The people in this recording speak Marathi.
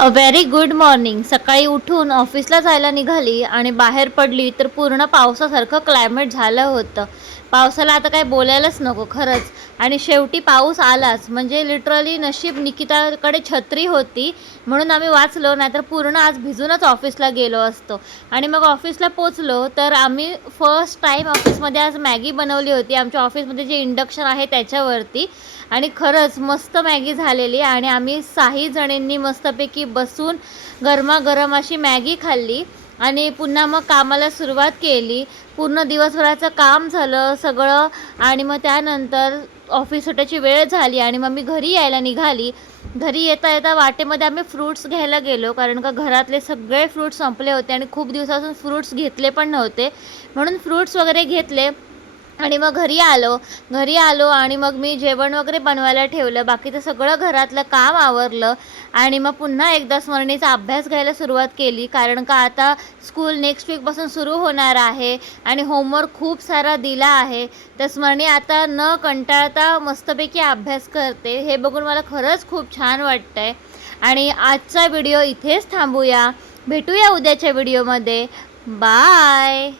A very good morning. सकाळी उठून ऑफिसला जायला निघाली आणि बाहेर पडली तर पूर्ण पावसासारखं क्लायमेट झालं होतं. पावसाला आता काय बोलायलाच नको खरंच. आणि शेवटी पाऊस आलाच. म्हणजे लिटरली नशीब निकिताकडे छत्री होती म्हणून आम्ही वाचलो, नाहीतर पूर्ण आज भिजूनच ऑफिसला गेलो असतो. आणि मग ऑफिसला पोचलो तर आम्ही फर्स्ट टाईम ऑफिसमध्ये आज मॅगी बनवली होती. आमच्या ऑफिसमध्ये जे इंडक्शन आहे त्याच्यावरती. आणि खरंच मस्त मॅगी झालेली आणि आम्ही 6 जणींनी मस्तपैकी बसून गरमागरम अशी मॅगी खाल्ली आणि पुन्हा मग कामाला सुरुवात केली. पूर्ण दिवसभराचं काम झालं सगळं आणि मग त्यानंतर ऑफिस सुटायची वेळ झाली आणि मग मी घरी यायला निघाली. घरी येता येता वाटेमध्ये आम्ही फ्रूट्स घ्यायला गेलो, कारण का घरातले सगळे फ्रूट्स संपले होते आणि खूप दिवसापासून फ्रूट्स घेतले पण नव्हते, म्हणून फ्रूट्स वगैरे घेतले. आणि मग घरी आलो आणि मग मी जेवण वगैरे बनवायला ठेवलं. बाकीचं सगळं घरातलं काम आवरलं आणि मग पुन्हा एकदा स्मरणीचा अभ्यास घ्यायला सुरुवात केली, कारण का आता स्कूल नेक्स्ट वीकपासून सुरू होणार आहे आणि होमवर्क खूप सारा दिला आहे. तर स्मरणी आता न कंटाळता मस्तपैकी अभ्यास करते. हे बघून मला खरंच खूप छान वाटतं आहे. आणि आजचा व्हिडिओ इथेच थांबूया. भेटूया उद्याच्या व्हिडिओमध्ये. बाय.